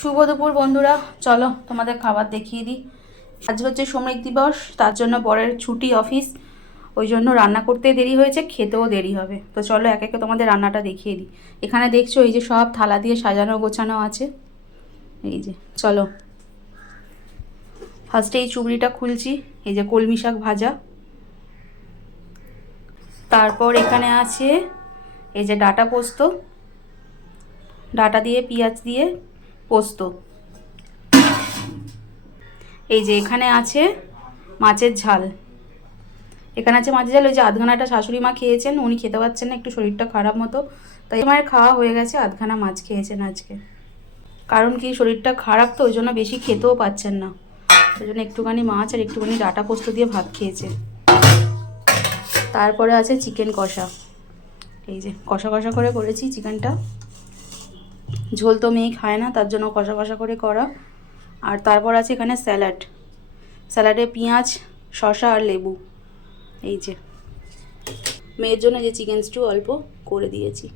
শুভ দুপুর বন্ধুরা, চলো তোমাদের খাবার দেখিয়ে দিই। আজ হচ্ছে শ্রমিক দিবস, তার জন্য বরের ছুটি অফিস, ওই জন্য রান্না করতে দেরি হয়েছে, খেতেও দেরি হবে। তো চলো এক একে তোমাদের রান্নাটা দেখিয়ে দিই। এখানে দেখছো এই যে সব থালা দিয়ে সাজানো গোছানো আছে। এই যে চলো ফার্স্টে এই চুবড়িটা খুলছি। এই যে কলমি শাক ভাজা, তারপর এখানে আছে এই যে ডাঁটা পোস্ত, ডাঁটা দিয়ে পেঁয়াজ দিয়ে পোস্ত। এই যে এখানে আছে মাছের ঝাল, এখানে আছে মাছের ঝাল। ওই যে আধখানাটা শাশুড়ি মা খেয়েছেন, উনি খেতে পারছেন না, একটু শরীরটা খারাপ মতো, তাই মায়ের খাওয়া হয়ে গেছে। আধখানা মাছ খেয়েছেন আজকে, কারণ কি শরীরটা খারাপ তো ওই জন্য বেশি খেতেও পাচ্ছেন না, ওই জন্য একটুখানি মাছ আর একটুখানি ডাঁটা পোস্ত দিয়ে ভাত খেয়েছে। তারপরে আছে চিকেন কষা, এই যে কষা কষা করে করেছি চিকেনটা, ঝোল তো মেয়ে খায় না, তার জন্য কষা কষা করে করা। আর তারপর আছে এখানে স্যালাড, স্যালাডে পেঁয়াজ, শসা আর লেবু। এই যে মেয়ের জন্য যে চিকেন স্টু অল্প করে দিয়েছি।